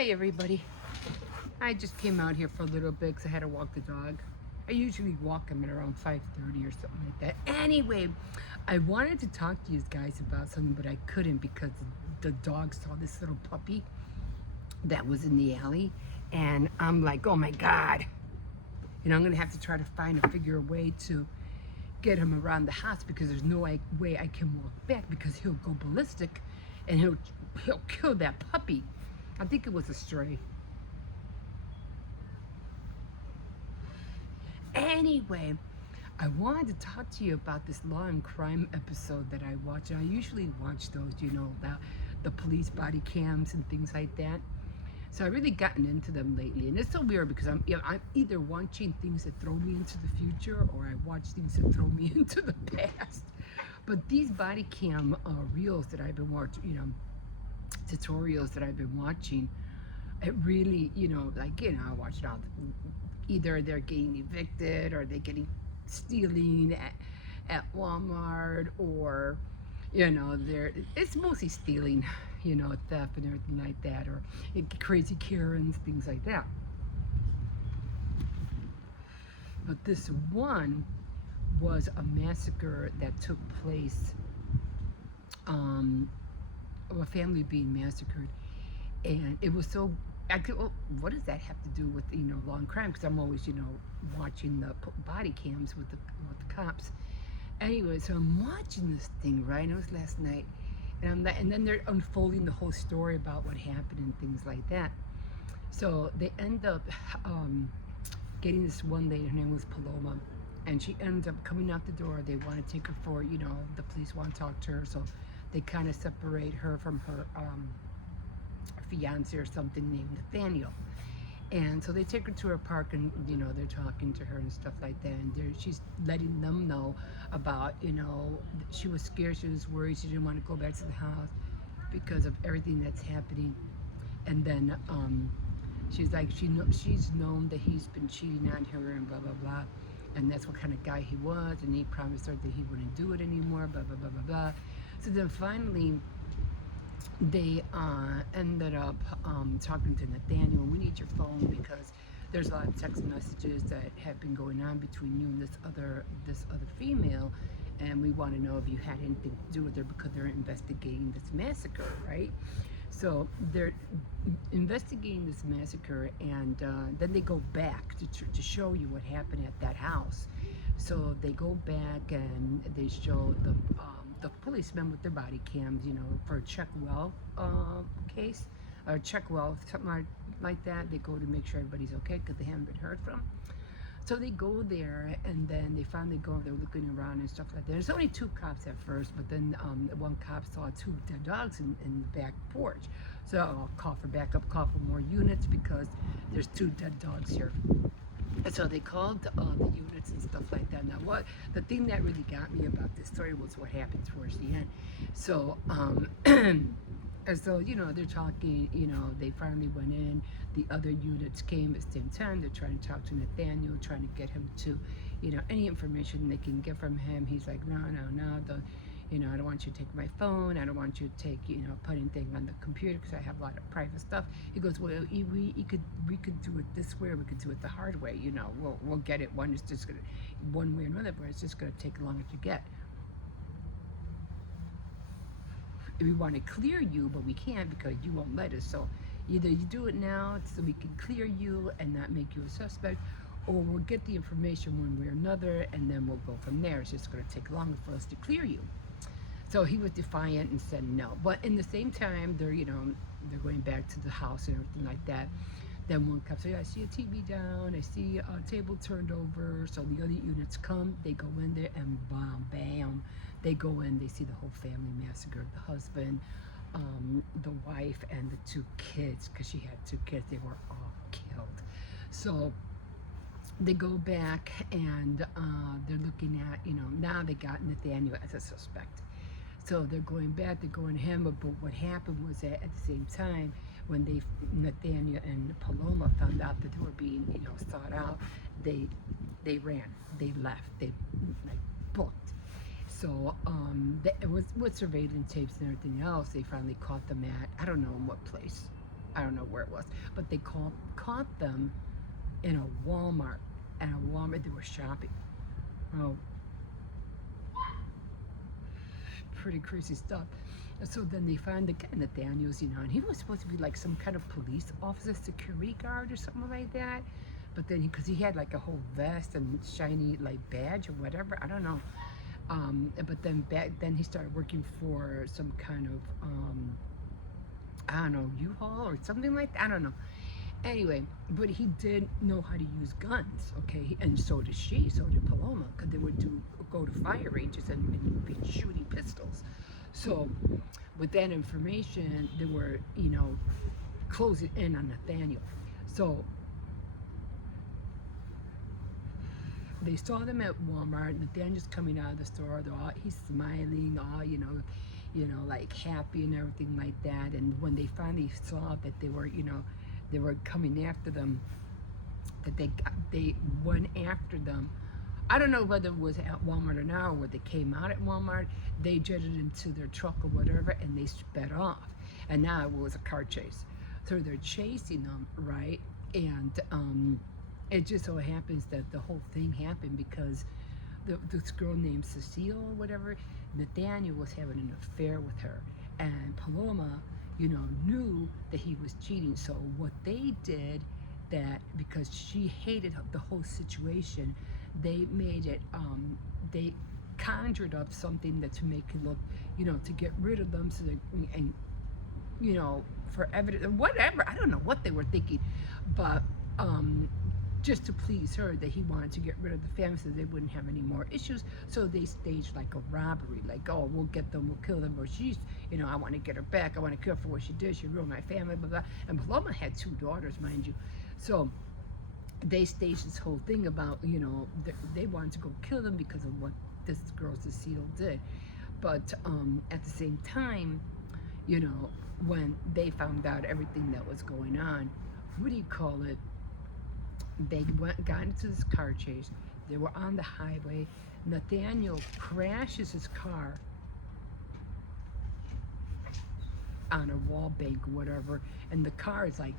Hi everybody. I just came out here for a little bit because I had to walk the dog. I usually walk him at around 5:30 or something like that. Anyway, I wanted to talk to you guys about something, but I couldn't because the dog saw this little puppy that was in the alley, and I'm like, oh my God. I'm gonna have to try to figure a way to get him around the house because there's no way I can walk back because he'll go ballistic and he'll kill that puppy. I think it was a stray. Anyway, I wanted to talk to you about this Law and Crime episode that I watch. And I usually watch those, about the police body cams and things like that. So I've really gotten into them lately, and it's so weird because I'm either watching things that throw me into the future, or I watch things that throw me into the past. But these body cam reels that I've been watching, tutorials that I've been watching, it really, I watch it all. Either they're getting evicted, or they're getting stealing at Walmart, or it's mostly stealing, theft and everything like that, or crazy Karens, things like that. But this one was a massacre that took place, of a family being massacred, and it was so. Well, what does that have to do with law and crime? Because I'm always watching the body cams with the cops. Anyway, so I'm watching this thing, right? And it was last night, and then they're unfolding the whole story about what happened and things like that. So they end up getting this one lady. Her name was Paloma, and she ends up coming out the door. They want to take her for the police want to talk to her, so they kind of separate her from her fiance or something named Nathaniel. And so they take her to her park, and they're talking to her and stuff like that, and she's letting them know about she was scared, she was worried, she didn't want to go back to the house because of everything that's happening. And then she's like, she's known that he's been cheating on her and blah blah blah, and that's what kind of guy he was, and he promised her that he wouldn't do it anymore, blah blah blah blah blah. So then finally they ended up talking to Nathaniel. We need your phone because there's a lot of text messages that have been going on between you and this other female, and we want to know if you had anything to do with her because they're investigating this massacre, right? So they're investigating this massacre, and then they go back to show you what happened at that house. So they go back and they show the policemen with their body cams, for a check well case, or check well, something like that. They go to make sure everybody's okay because they haven't been heard from. So they go there, and then they finally go. They're looking around and stuff like that. There's only two cops at first, but then one cop saw two dead dogs in the back porch. So I'll call for backup, call for more units because there's two dead dogs here. And so they called the units and stuff like that. Now, the thing that really got me about this story was what happened towards the end. So, and so they're talking. They finally went in. The other units came at the same time. They're trying to talk to Nathaniel, trying to get him to, any information they can get from him. He's like, no, don't. I don't want you to take my phone. I don't want you to take, put anything on the computer because I have a lot of private stuff. He goes, well, we could do it this way, or we could do it the hard way. We'll get it. One is just gonna, one way or another, but it's just gonna take longer to get. We want to clear you, but we can't because you won't let us. So either you do it now so we can clear you and not make you a suspect, or we'll get the information one way or another, and then we'll go from there. It's just going to take longer for us to clear you. So he was defiant and said no. But in the same time, they're going back to the house and everything like that. Then one cop said, I see a TV down, I see a table turned over. So the other units come, they go in there, and bam, bam, they go in, they see the whole family massacred. The husband, the wife, and the two kids, because she had two kids, they were all killed. So they go back, and they're looking at, now they got Nathaniel as a suspect. So they're going back, they're going to him, but what happened was that at the same time, when Nathaniel and Paloma found out that they were being, sought out, they ran, they left, they booked. So with surveillance tapes and everything else, they finally caught them at, I don't know in what place. I don't know where it was, but they caught them in a Walmart. And a Walmart, they were shopping. Oh, pretty crazy stuff. And so then they find the guy Nathaniel's, and he was supposed to be like some kind of police officer, security guard or something like that. But then, because he had like a whole vest and shiny like badge or whatever, I don't know. But then then he started working for some kind of I don't know, U-Haul or something like that. I don't know. Anyway, but he did know how to use guns, okay? And so did she, so did Paloma, because they would go to fire ranges and be shooting pistols. So with that information, they were, closing in on Nathaniel. So they saw them at Walmart. Nathaniel's coming out of the store. He's smiling, like happy and everything like that. And when they finally saw that they were coming after them, that they went after them. I don't know whether it was at Walmart or not, or whether they came out at Walmart. They jetted into their truck or whatever, and they sped off. And now it was a car chase. So they're chasing them, right? And it just so happens that the whole thing happened because this girl named Cecile or whatever, Nathaniel was having an affair with her. And Paloma, knew that he was cheating. So what they did, that because she hated the whole situation, they made it, they conjured up something to make it look, to get rid of them, so that, and for evidence, whatever, I don't know what they were thinking, but just to please her, that he wanted to get rid of the family so they wouldn't have any more issues. So they staged like a robbery, like, oh, we'll get them, we'll kill them, or she's, I want to get her back, I want to kill her for what she did, she ruined my family, blah, blah. And Paloma had 2 daughters, mind you. So they staged this whole thing about, they wanted to go kill them because of what this girl Cecile did. But at the same time, when they found out everything that was going on, what do you call it? They got into this car chase. They were on the highway. Nathaniel crashes his car on a wall bank or whatever, and the car is like,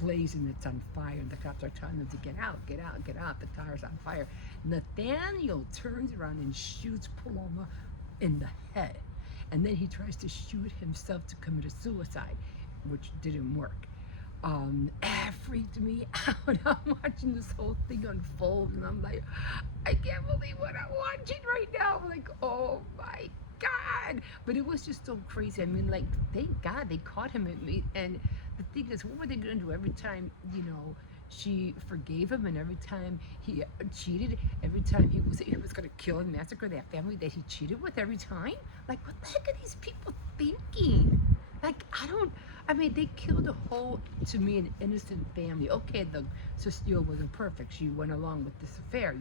blazing, it's on fire, and the cops are telling them to get out, get out, get out, the car's on fire. Nathaniel turns around and shoots Paloma in the head, and then he tries to shoot himself to commit a suicide, which didn't work. It freaked me out. I'm watching this whole thing unfold, and I'm like, I can't believe what I'm watching right now. I'm like, oh my God. But it was just so crazy. I mean, like, thank God they caught him. And the thing is, what were they going to do every time, she forgave him, and every time he cheated, every time he was going to kill and massacre that family that he cheated with every time? Like, what the heck are these people thinking? Like, they killed to me, an innocent family. Okay, the Cecile wasn't perfect. She went along with this affair,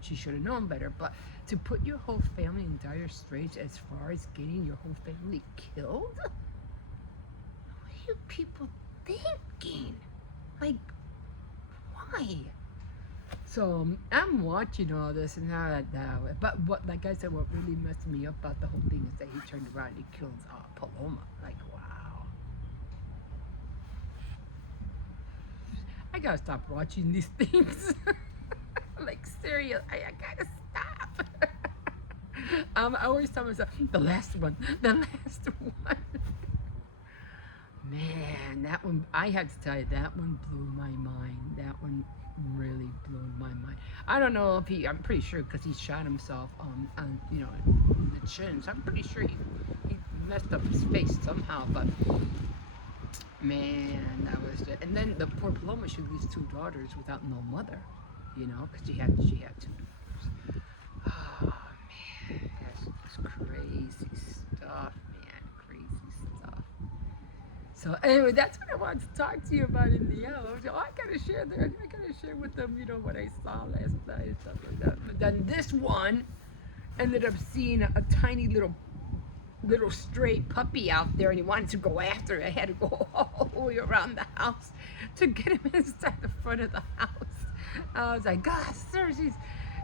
she should have known better. But to put your whole family in dire straits as far as getting your whole family killed? What are you people thinking? Like, why? So I'm watching all this, and but what, like I said, what really messed me up about the whole thing is that he turned around and he killed Paloma. Like, wow. I gotta stop watching these things. Like, serious, I gotta stop. I always tell myself, the last one. Man, that one, I had to tell you, that one blew my mind. That one really blew my mind. I don't know if I'm pretty sure, because he shot himself on in the chin, so I'm pretty sure he messed up his face somehow, but man, that was it. And then the poor Paloma, she leaves 2 daughters without no mother, because she had 2 daughters. Oh man, that's crazy stuff, man, crazy stuff. So anyway, that's what I wanted to talk to you about in the yellow. So I gotta share with them, what I saw last night and stuff like that. But then this one ended up seeing a tiny little stray puppy out there, and he wanted to go after it. I had to go all the way around the house to get him inside the front of the house. I was like, God, sir,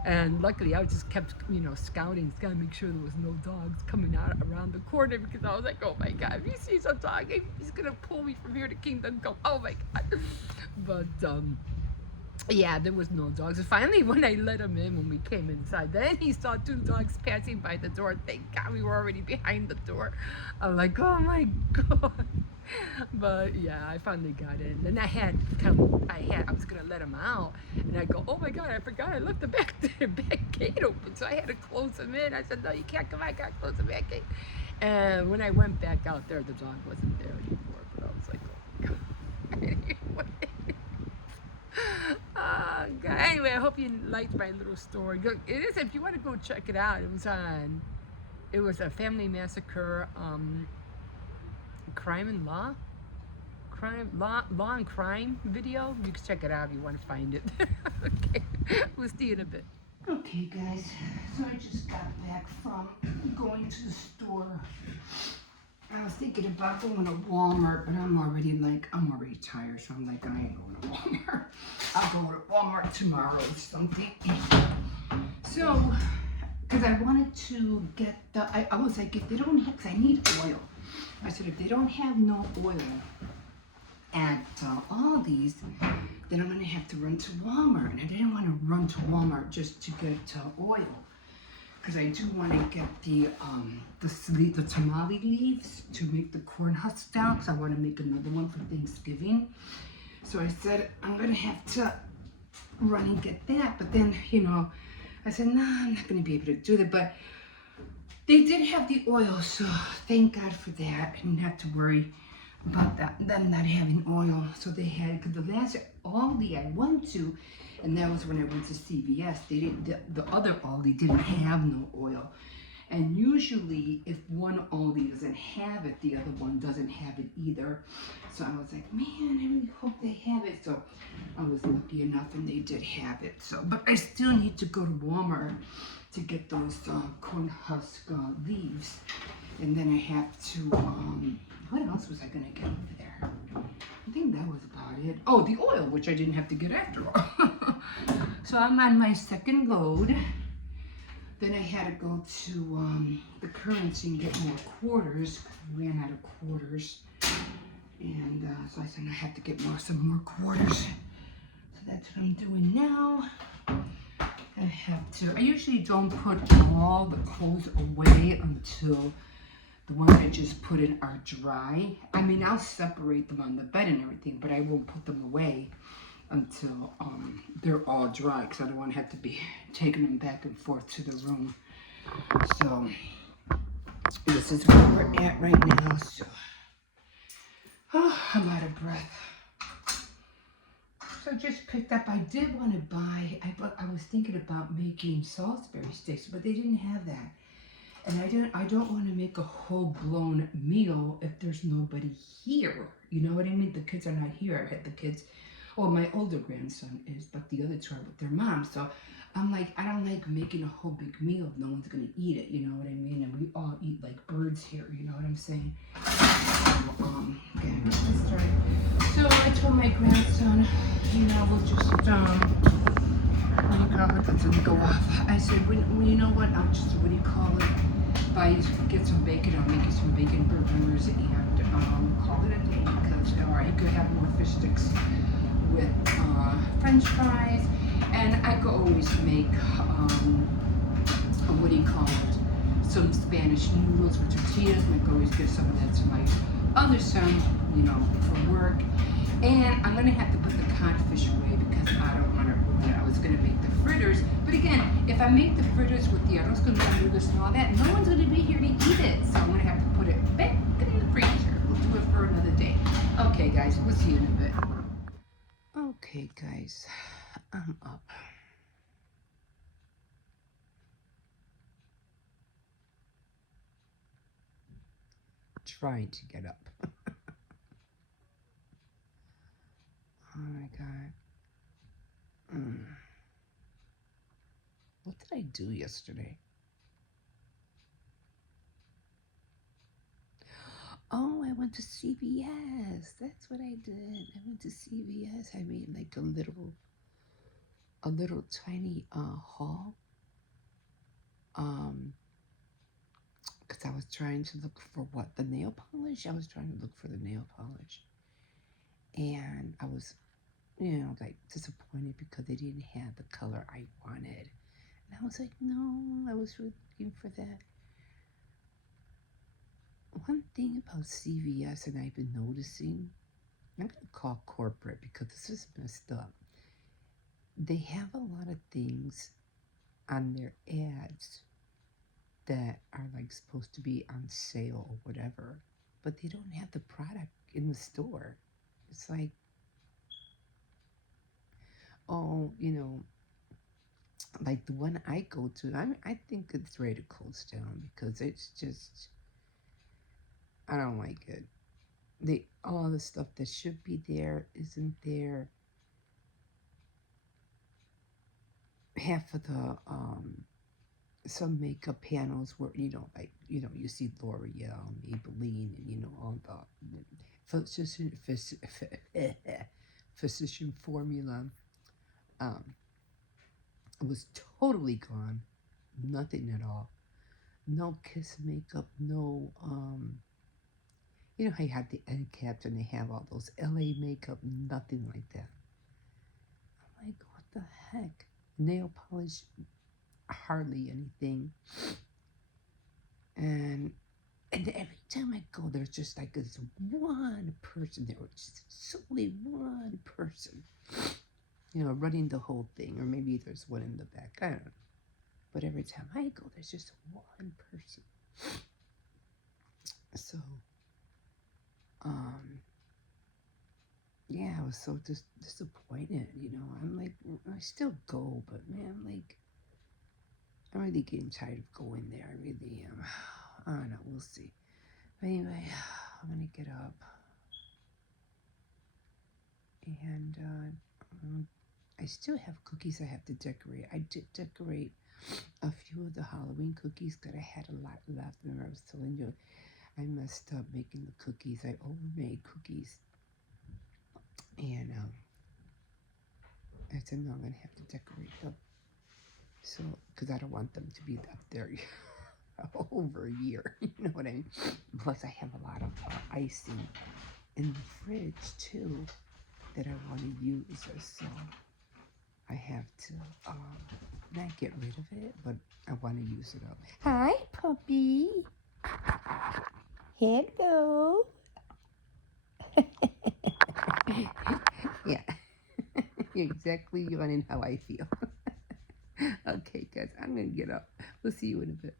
And luckily, I just kept, scouting, make sure there was no dogs coming out around the corner because I was like, oh my God, if he sees a dog, he's gonna pull me from here to Kingdom Come. Oh my God. But yeah, there was no dogs. And finally, when I let him in, when we came inside, then he saw two dogs passing by the door. Thank God we were already behind the door. I'm like, oh my God. But yeah, I finally got in. Then I was gonna let him out, and I go, oh my God, I forgot I left the back gate open, so I had to close him in. I said, no, you can't come back. I gotta close the back gate. And when I went back out there, the dog wasn't there anymore. But I was like, oh my God. Anyway. God. Anyway, I hope you liked my little story. It is, if you want to go check it out. It was a family massacre, crime and law, law and crime video. You can check it out if you want to find it. Okay, we'll see you in a bit. Okay, guys. So I just got back from going to the store. I was thinking about going to Walmart, but I'm already tired, so I'm like, I ain't going to Walmart. I'll go to Walmart tomorrow or something. So, because I wanted to get I was like, if they don't have, because I need oil. I said, if they don't have no oil at Aldi's, then I'm going to have to run to Walmart. And I didn't want to run to Walmart just to get oil. Because I do want to get the tamale leaves to make the corn husk down, because I want to make another one for Thanksgiving. So I said, I'm going to have to run and get that. But then, I said, nah, I'm not going to be able to do that. But they did have the oil, so thank God for that. I didn't have to worry about them not having oil. So they had, because the last Aldi I went to, and that was when I went to CVS, the other Aldi didn't have no oil. And usually, if one Aldi doesn't have it, the other one doesn't have it either. So I was like, man, I really hope they have it. So I was lucky enough, and they did have it. So, but I still need to go to Walmart to get those corn husk leaves. And then I have to, what else was I going to get over there? I think that was about it. Oh, the oil, which I didn't have to get after all. So I'm on my second load. Then I had to go to the currency and get more quarters. I ran out of quarters. And so I said I have to get some more quarters. So that's what I'm doing now. I usually don't put all the clothes away until the ones I just put in are dry. I mean, I'll separate them on the bed and everything, but I won't put them away until they're all dry, because I don't want to have to be taking them back and forth to the room. So this is where we're at right now. So I'm out of breath. So I just picked up. I did want to buy. I was thinking about making Salisbury steaks, but they didn't have that. And I don't want to make a whole-blown meal if there's nobody here. You know what I mean? The kids are not here. I had the kids. Well, my older grandson is, but the other two are with their mom. So I'm like, I don't like making a whole big meal if no one's going to eat it. You know what I mean? And we all eat like birds here. You know what I'm saying? So, okay, let's try. So I told my grandson, we'll just, what do you call it? That didn't go off. I said, well, you know what? I'll just, what do you call it? Get some bacon, I'll make you some bacon burgers and call it a day, because or you could have more fish sticks with French fries, and I could always make what do you call it? Some Spanish noodles with tortillas. And I could always give some of that to my other son, for work. And I'm gonna have to put the codfish away because I don't want to ruin it. I was gonna make the fritters, but again, if I make the fritters with the arroz con verduras and all that, no one's gonna be here to eat it. So I'm gonna have to put it back in the freezer. We'll do it for another day. Okay, guys, we'll see you in a bit. Okay, guys, I'm up. Trying to get up. Oh my God. What did I do yesterday? Oh, I went to CVS. That's what I did. I went to CVS. I made like a little a little tiny haul. Because I was trying to look for what? The nail polish? I was trying to look for the nail polish. And I was, like disappointed because they didn't have the color I wanted. And I was like, no, I was really looking for that. One thing about CVS, and I've been noticing, I'm going to call corporate because this is messed up. They have a lot of things on their ads that are like supposed to be on sale or whatever, but they don't have the product in the store. It's like, oh, like the one I go to, I think it's ready to close down because it's just, I don't like it. All the stuff that should be there isn't there. Half of the some makeup panels where like you see L'Oreal, Maybelline, and all the physician formula. Um, it was totally gone. Nothing at all. No kiss makeup. No. You know how you have the end caps and they have all those LA makeup. Nothing like that. I'm like, what the heck? Nail polish, hardly anything. And every time I go, there's just like this one person there, just solely one person, running the whole thing, or maybe there's one in the back. I don't know. But every time I go, there's just one person. So, yeah, I was so disappointed. I'm like, I still go, but man, like, I'm really getting tired of going there. I really am. I don't know. We'll see. But anyway, I'm gonna get up, and I still have cookies I have to decorate. I did decorate a few of the Halloween cookies because I had a lot left. Remember, I was telling you I messed up making the cookies. I overmade cookies, and I said no, I'm gonna have to decorate them. So, because I don't want them to be up there over a year. You know what I mean? Plus, I have a lot of icing in the fridge too that I want to use. So I have to not get rid of it, but I want to use it up. Hi, puppy. Hello. Yeah, you're exactly running how I feel. Okay, guys, I'm gonna get up. We'll see you in a bit.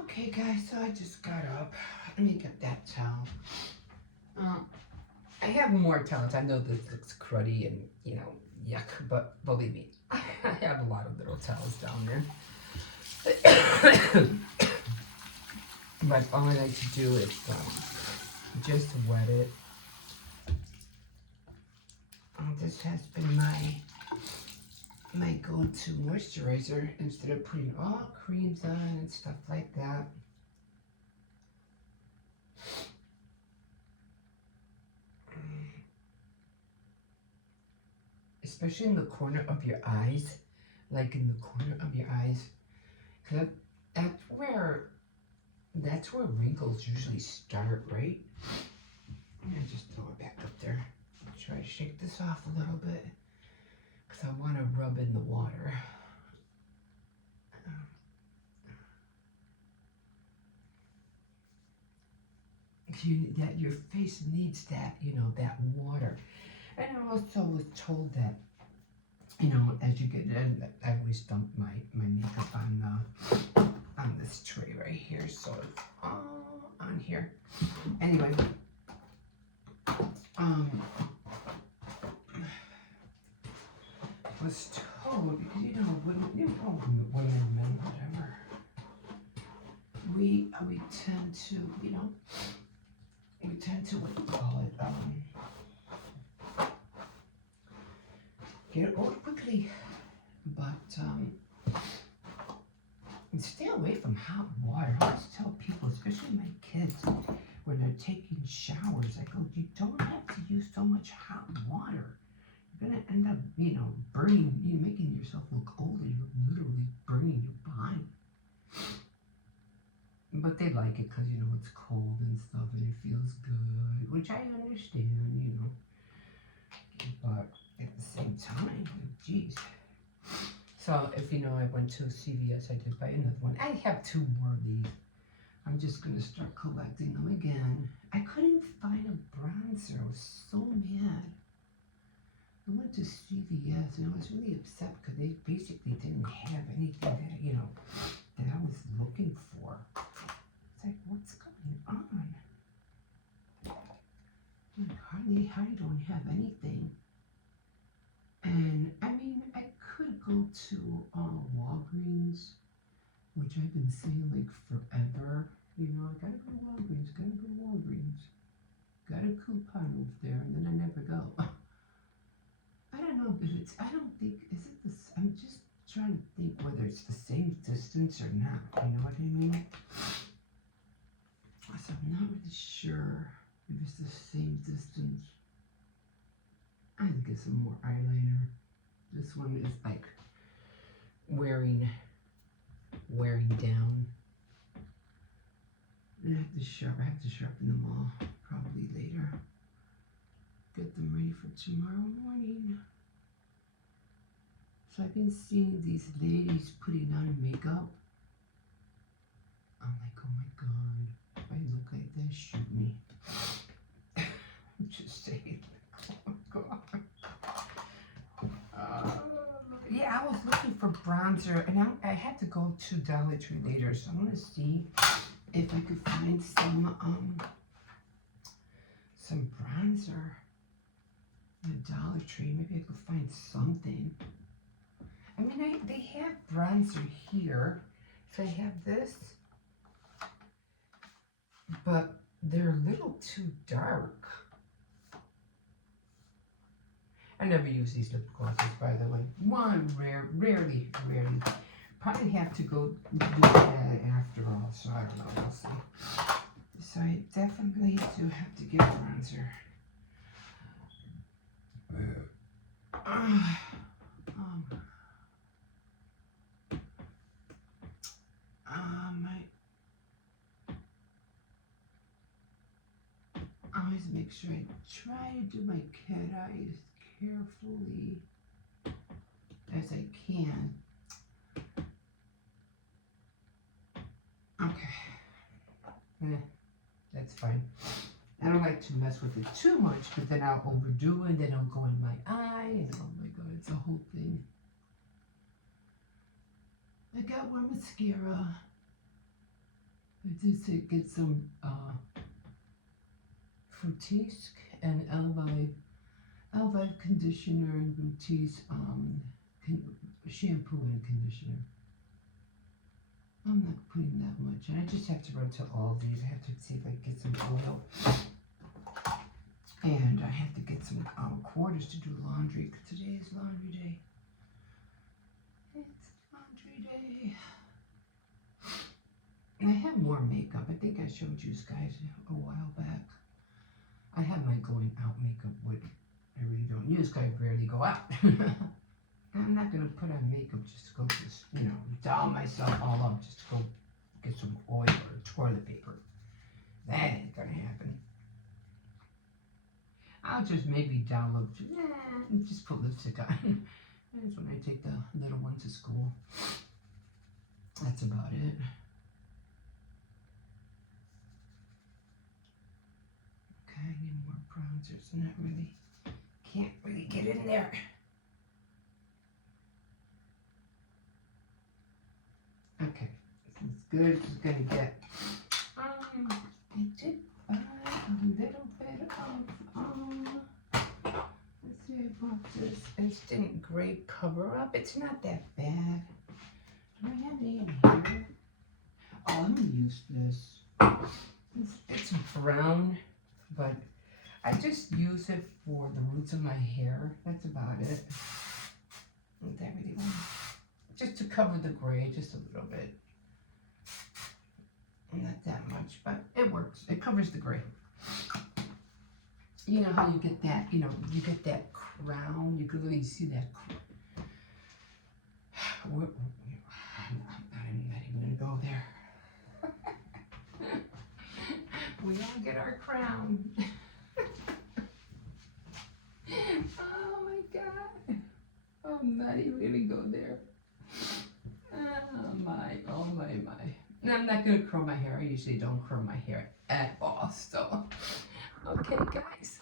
Okay, guys, so I just got up. Let me get that towel. I have more towels. I know this looks cruddy and, yuck, but believe me, I have a lot of little towels down there. But all I like to do is just wet it. This has been my go-to moisturizer instead of putting all creams on and stuff like that. Especially in the corner of your eyes, like in the corner of your eyes, because that's where wrinkles usually start, right? I'm gonna just throw it back up there. Try to shake this off a little bit, because I want to rub in the water. Your face needs that, that water. And I also was told that, as you get in, I always dump my makeup on this tray right here, so it's all on here. Anyway, was told, women, men, whatever, we tend to, what do you call it, get old quickly, but stay away from hot water. I always tell people, especially my kids, when they're taking showers, I go, you don't have to use so much hot water. You're gonna end up, burning, making yourself look older. You're literally burning your body. But they like it because, it's cold and stuff and it feels good, which I understand. But at the same time, geez. So if I went to CVS, I did buy another one. I have 2 more of these. I'm just going to start collecting them again. I couldn't find a bronzer. I was so mad. I went to CVS and I was really upset because they basically didn't have anything that I was looking for. It's like, what's going on? Hardly don't have anything. And I mean, I could go to Walgreens, which I've been saying like forever. I gotta go to Walgreens. Got a coupon over there, and then I never go. I don't know if it's, I don't think, is it this, I'm just trying to think whether it's the same distance or not, you know what I mean? So I'm not really sure if it's the same distance. I have to get some more eyeliner. This one is like wearing down. And I have to sharpen them all probably later. Get them ready for tomorrow morning. So I've been seeing these ladies putting on makeup. I'm like, oh my God, if I look like that, shoot me. I'm just saying, oh my God. Yeah, I was looking for bronzer, and I had to go to Dollar Tree later, so I want to see if I could find some bronzer at Dollar Tree. Maybe I could find something. I mean, they have bronzer here. If I have this, but they're a little too dark. I never use these lip glosses, by the way. Rarely. Probably have to go do that after all, so I don't know, we'll see. So I definitely do have to get bronzer. I always make sure I try to do my cat eyes carefully as I can. Okay. That's fine. I don't like to mess with it too much, but then I'll overdo it, and then it'll go in my eye, and oh my God, it's a whole thing. I got one mascara. I did say get some Fructis and Elvive conditioner and Fructis shampoo and conditioner. I'm not putting that much, and I just have to run to all of these. I have to see if I can get some oil, and I have to get some quarters to do laundry, because today is laundry day. It's laundry day. And I have more makeup. I think I showed you guys a while back. I have my going out makeup, which I really don't use because I rarely go out. I'm not going to put on makeup just to go doll myself all up just to go get some oil or toilet paper. That ain't going to happen. I'll just maybe download, just put lipstick on. That's when I take the little one to school. That's about it. Okay, I need more bronzers. Can't really get in there. Okay, this is good. This is gonna get. I did buy a little bit of. Let's see, I bought this instant grape cover up. It's not that bad. Do I have any in here? Oh, I'm gonna use this. It's brown, but I just use it for the roots of my hair. That's about it. Not that really one. Just to cover the gray, just a little bit. Not that much, but it works. It covers the gray. You know how you get that, you get that crown. You can really see that. I'm not even gonna go there. We all get our crown. Oh my God. I'm not even gonna go there. Oh my, oh my, my. And I'm not gonna curl my hair. I usually don't curl my hair at all, so. Okay, guys.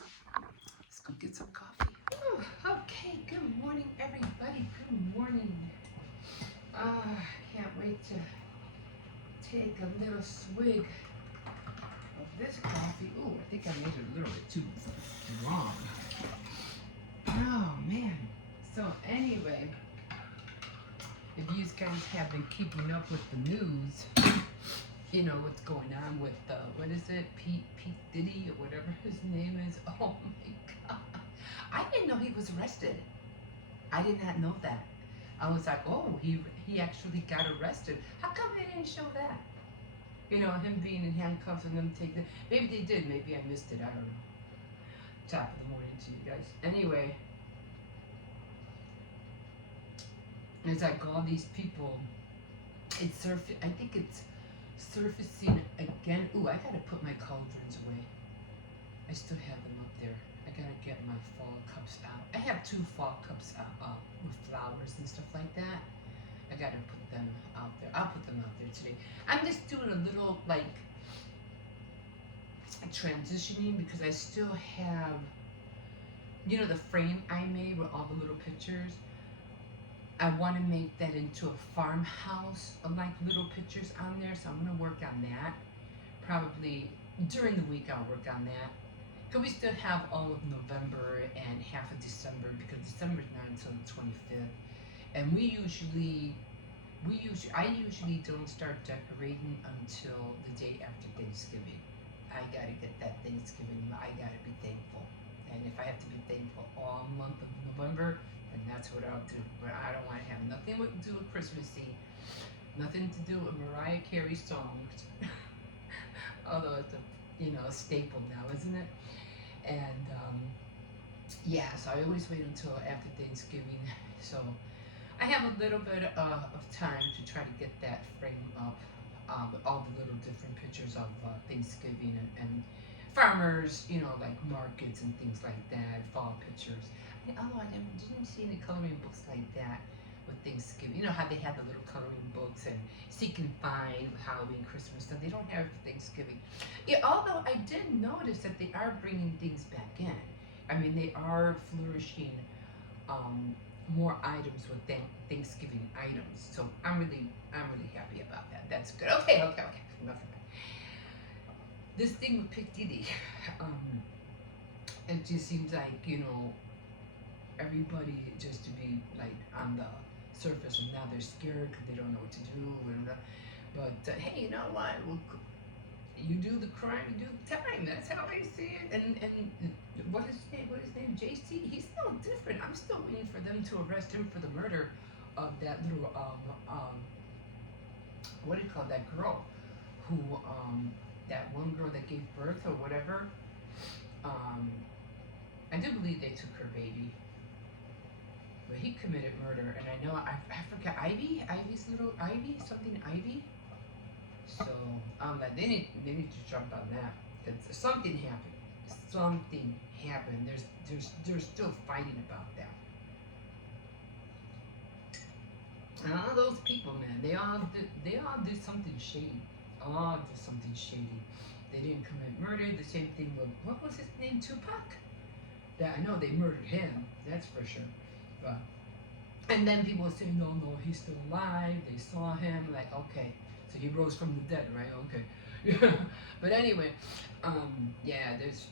Let's go get some coffee. Whew. Okay, good morning, everybody. Good morning. Can't wait to take a little swig of this coffee. Ooh, I think I made it a little bit too strong. Oh, man. So, anyway, if you guys have been keeping up with the news, you know what's going on with, what is it, Pete Diddy or whatever his name is. Oh, my God. I didn't know he was arrested. I did not know that. I was like, oh, he actually got arrested. How come they didn't show that? You know, him being in handcuffs and them taking. Maybe they did. Maybe I missed it. I don't know. Top of the morning to you guys. Anyway, it's like all these people. I think it's surfacing again. Ooh, I gotta put my cauldrons away. I still have them up there. I gotta get my fall cups out. I have 2 fall cups out with flowers and stuff like that. I gotta put them out there. I'll put them out there today. I'm just doing a little like transitioning because I still have, you know, the frame I made with all the little pictures. I want to make that into a farmhouse, like little pictures on there. So I'm gonna work on that. Probably during the week I'll work on that. Because we still have all of November and half of December because December's not until the 25th. And I usually don't start decorating until the day after Thanksgiving. I gotta get that Thanksgiving, I gotta be thankful. And if I have to be thankful all month of November, then that's what I'll do. But I don't want to have nothing to do with Christmassy, nothing to do with Mariah Carey songs. Although it's a staple now, isn't it? And yeah, so I always wait until after Thanksgiving. So I have a little bit of time to try to get that frame up with all the little different pictures of Thanksgiving and farmers, you know, like markets and things like that, fall pictures. Although I didn't see any coloring books like that with Thanksgiving. You know how they have the little coloring books and Seek and Find, Halloween, Christmas stuff. They don't have it for Thanksgiving. Yeah, although I did notice that they are bringing things back in. I mean, they are flourishing more items with Thanksgiving items. So I'm really happy about that. That's good. Okay. Enough of that. This thing with Pick Diddy, it just seems like, you know, everybody just to be like on the surface and now they're scared because they don't know what to do. But hey, you know what? Well, you do the crime, you do the time. That's how I see it. And what is his name? JC. He's still different. I'm still waiting for them to arrest him for the murder of that little what do you call that girl who that one girl that gave birth or whatever. I do believe they took her baby. But he committed murder, and I know I forgot Ivy's little Ivy, something Ivy. So they need to jump on that because something happened. Something happened. They're still fighting about that. And all those people, man, they all did something shady. All did something shady. They didn't commit murder. The same thing with what was his name, Tupac. That I know they murdered him. That's for sure. But and then people were saying, no, he's still alive. They saw him. Like, okay, so he rose from the dead, right? Okay. But anyway, yeah, there's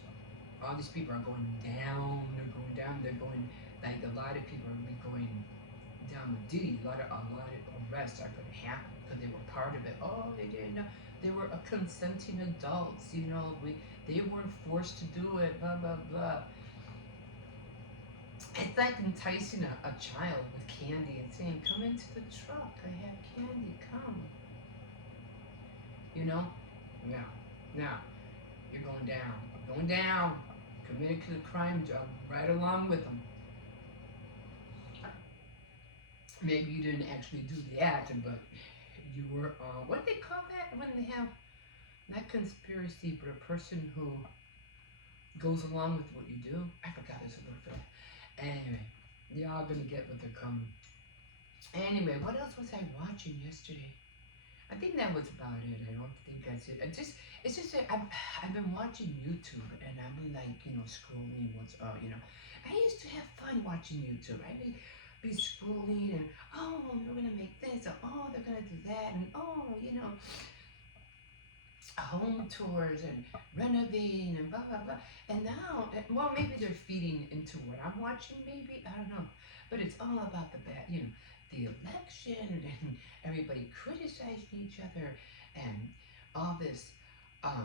all these people are going down. They're going down. They're going like a lot of people are going down with Diddy. A lot of arrests are going to happen because they were part of it. Oh, they didn't know. They were consenting adults. You know, they weren't forced to do it. Blah blah blah. It's like enticing a child with candy and saying, come into the truck, I have candy, come. You know? Now, you're going down. committed to the crime job right along with them. Maybe you didn't actually do the act, but you were, what do they call that when they have, not conspiracy, but a person who goes along with what you do? I forgot there's a word for that. Anyway, y'all gonna get what they're coming. Anyway, what else was I watching yesterday? I think that was about it. I don't think that's it. It's just that I've been watching YouTube and I've been like, scrolling what's, I used to have fun watching YouTube. I'd be scrolling and, oh, they're gonna make this, or oh, they're gonna do that, and oh, home tours and renovating and blah, blah, blah. And now, well, maybe they're feeding into what I'm watching, maybe, I don't know. But it's all about the bad, the election and everybody criticizing each other and all this. I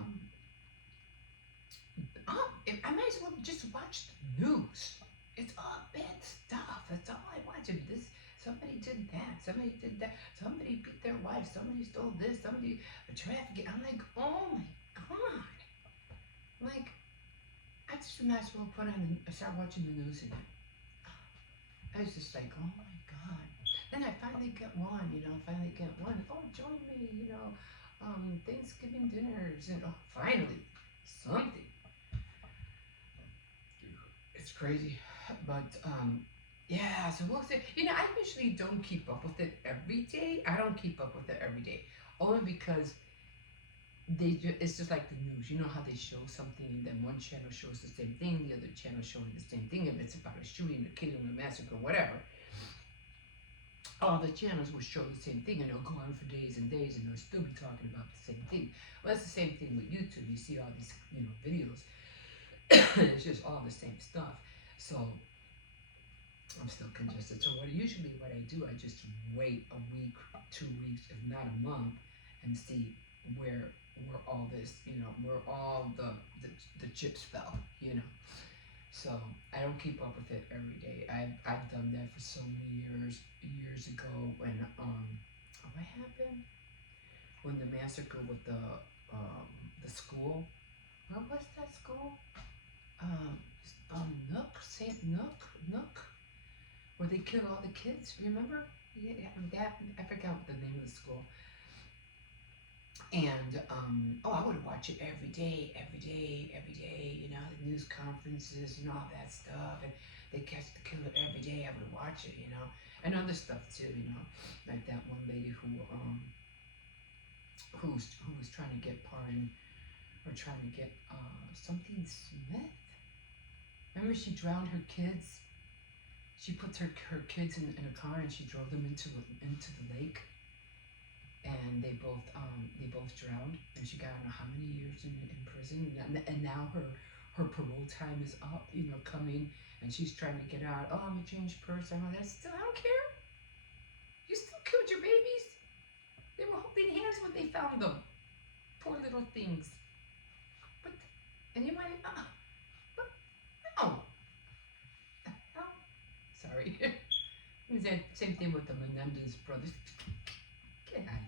might as well just watch the news. It's all bad stuff. That's all I watch. And this, somebody did that. Somebody did that. Somebody beat their wife. Somebody stole this. Somebody trafficked. I'm like, oh my god. Like, I just might as well start watching the news again. I was just like, oh my god. Then I finally get one, Oh, join me, Thanksgiving dinners, and oh, finally, something. It's crazy, but yeah. So we'll see. I usually don't keep up with it every day. I don't keep up with it every day, only because it's just like the news. You know how they show something, and then one channel shows the same thing, the other channel showing the same thing. If it's about a shooting, a killing, a massacre, whatever, all the channels will show the same thing, and they'll go on for days and days, and they'll still be talking about the same thing. Well, that's the same thing with YouTube. You see all these, videos. It's just all the same stuff. So I'm still congested. So what I do, I just wait a week, 2 weeks, if not a month, and see where all this, where all the chips fell, So I don't keep up with it every day. I've done that for so many years ago when what happened? When the massacre with the school. What was that school? St. Nook, where they killed all the kids. Remember? Yeah, that I forgot what the name of the school. And I would watch it every day, the news conferences and all that stuff, and they catch the killer every day. I would watch it, and other stuff too, like that one lady who was trying to get pardoned, or trying to get something Smith. Remember, she drowned her kids. She put her kids in a car and she drove them into the lake. And they both drowned, and she got I don't know how many years in prison, and now her parole time is up, coming, and she's trying to get out. Oh, I'm a changed person. Oh, that's still, I don't care. You still killed your babies. They were holding hands when they found them. Poor little things. But and you might, but no. The hell? Sorry. It was that same thing with the Menendez brothers. Get out of here.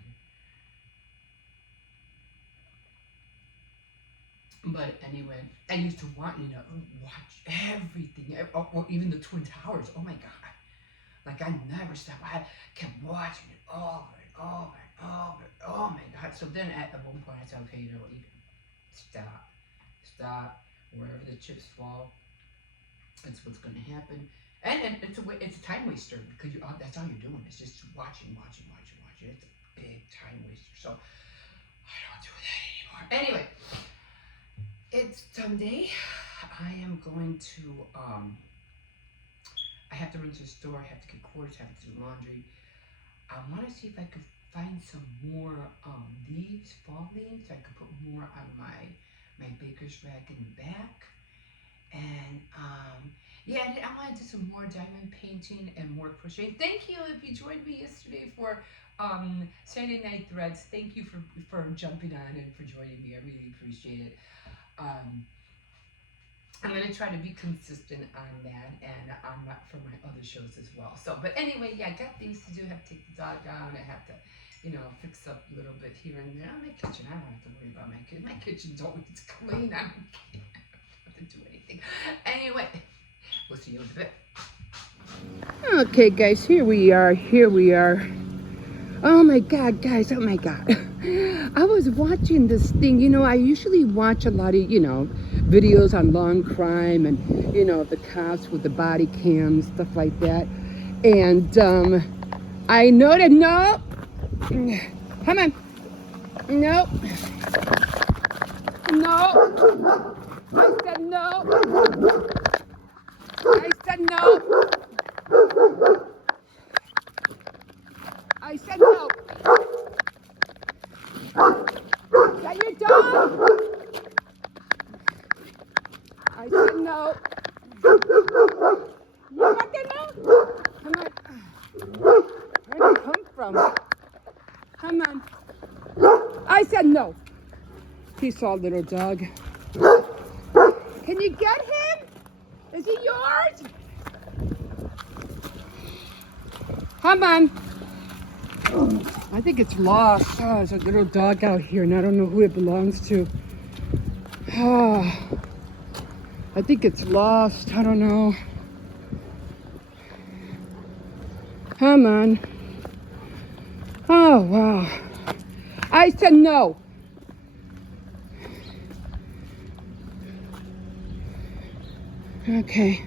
But anyway, I used to watch everything, or even the Twin Towers. Oh my God. Like, I never stopped. I kept watching it over and over and over. Oh my God. So then at one point I said, okay, you can stop. Wherever the chips fall, that's what's going to happen. And it's a time waster, because that's all you're doing. It's just watching. It's a big time waster. So I don't do that anymore. Anyway, it's Sunday. I am going to I have to run to the store. I have to get quarters. I have to do laundry. I want to see if I could find some more leaves, fall leaves. I could put more on my baker's rack in the back. And yeah, I want to do some more diamond painting and more crocheting. Thank you if you joined me yesterday for Saturday Night Threads. Thank you for jumping on and for joining me. I really appreciate it. I'm going to try to be consistent on that and for my other shows as well. So, but anyway, yeah, I got things to do. I have to take the dog down. I have to, fix up a little bit here and there. My kitchen, I don't have to worry about my kitchen. My kitchen's always clean. I don't care. could do anything. Anyway, we'll see you in a bit. Okay, guys, here we are. Oh my God, guys, oh my God. I was watching this thing, you know, I usually watch a lot of, you know, videos on law and crime and, you know, the cops with the body cams, stuff like that. And I know that, no, come on, no, no, I said no, I said no, I said no. Is that your dog? I said no. You want that no? Come on. Where did it come from? Come on. I said no. He saw a little dog. Can you get him? Is he yours? Come on. I think it's lost. Oh, there's a little dog out here and I don't know who it belongs to. Oh, I think it's lost. I don't know. Come on. Oh, wow. I said no. Okay.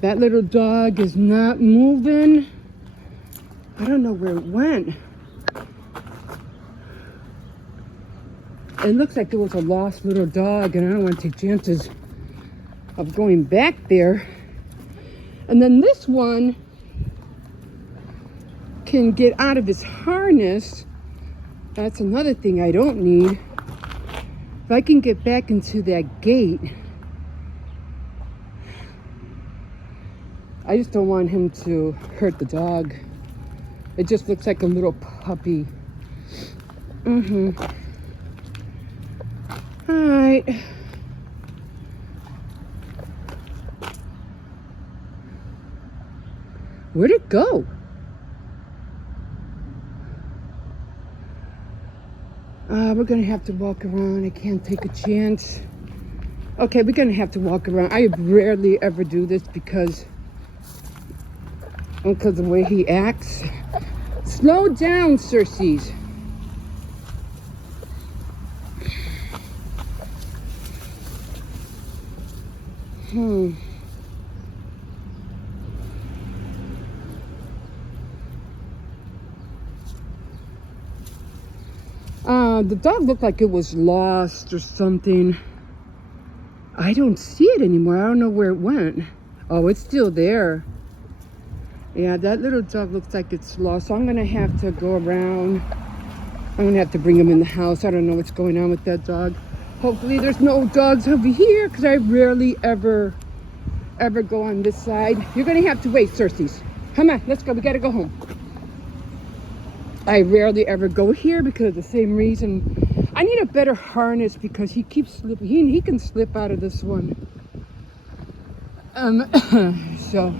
That little dog is not moving. I don't know where it went. It looks like it was a lost little dog, and I don't want to take chances of going back there. And then this one can get out of his harness. That's another thing I don't need. If I can get back into that gate, I just don't want him to hurt the dog. It just looks like a little puppy. All right. Where'd it go? We're gonna have to walk around. I can't take a chance. Okay, we're gonna have to walk around. I rarely ever do this because of the way he acts. Slow down, Circes. The dog looked like it was lost or something. I don't see it anymore. I don't know where it went. Oh, it's still there. Yeah, that little dog looks like it's lost. So I'm going to have to go around. I'm going to have to bring him in the house. I don't know what's going on with that dog. Hopefully there's no dogs over here because I rarely ever go on this side. You're going to have to wait, Circes. Come on, let's go. We got to go home. I rarely ever go here because of the same reason. I need a better harness because he keeps slipping. He can slip out of this one. So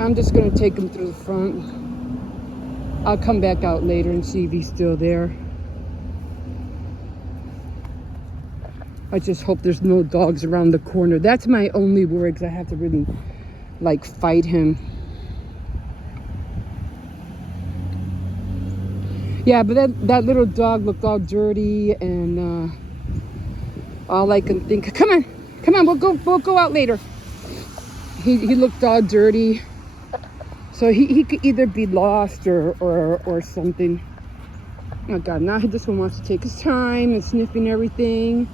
I'm just going to take him through the front. I'll come back out later and see if he's still there. I just hope there's no dogs around the corner. That's my only worry because I have to really, like, fight him. Yeah, but that little dog looked all dirty and all I can think. Come on, we'll go out later. He looked all dirty, so he could either be lost or something. Oh God, now this one wants to take his time and sniffing everything.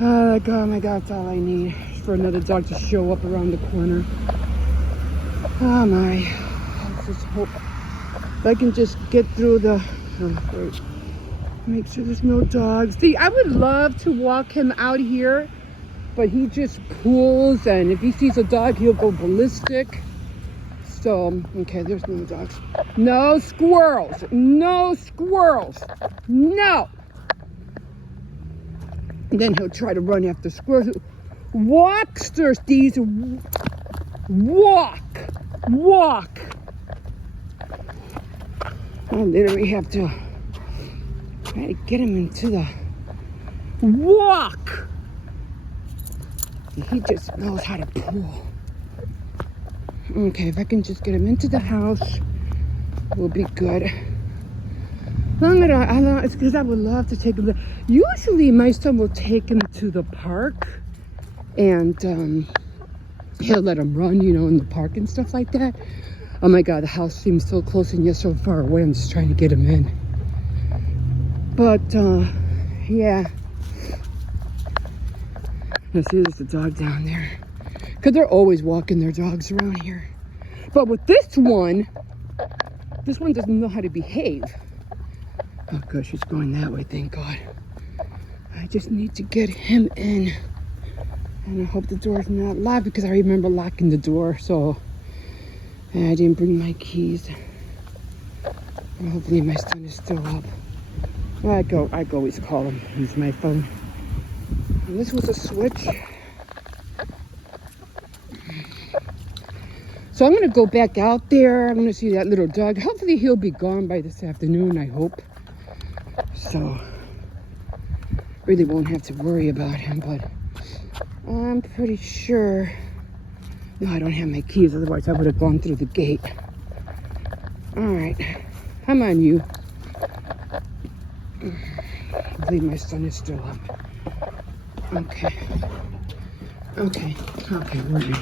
Oh my God, that's all I need for another dog to show up around the corner. Oh my, let's just hope. If I can just get through the, make sure there's no dogs. See, I would love to walk him out here, but he just pulls, and if he sees a dog, he'll go ballistic. So, okay, there's no dogs. No squirrels. No squirrels. No. And then he'll try to run after squirrels. Walk, Circes. Walk. Walk. I literally have to try to get him into the walk. He just knows how to pull. Okay, if I can just get him into the house, we'll be good. It's because I would love to take him. Usually, my son will take him to the park, and he'll let him run, in the park and stuff like that. Oh my God, the house seems so close and yet so far away. I'm just trying to get him in. But yeah. Now see, there's the dog down there. Because they're always walking their dogs around here. But with this one doesn't know how to behave. Oh gosh, she's going that way, thank God. I just need to get him in. And I hope the door's not locked because I remember locking the door, so and I didn't bring my keys. And hopefully my son is still up. Well, I always call him, use my phone. And this was a switch. So I'm gonna go back out there. I'm gonna see that little dog. Hopefully he'll be gone by this afternoon, I hope. So really won't have to worry about him, but I'm pretty sure. No, I don't have my keys, otherwise I would have gone through the gate. All right, come on, you. I believe my son is still up. Okay, we're in.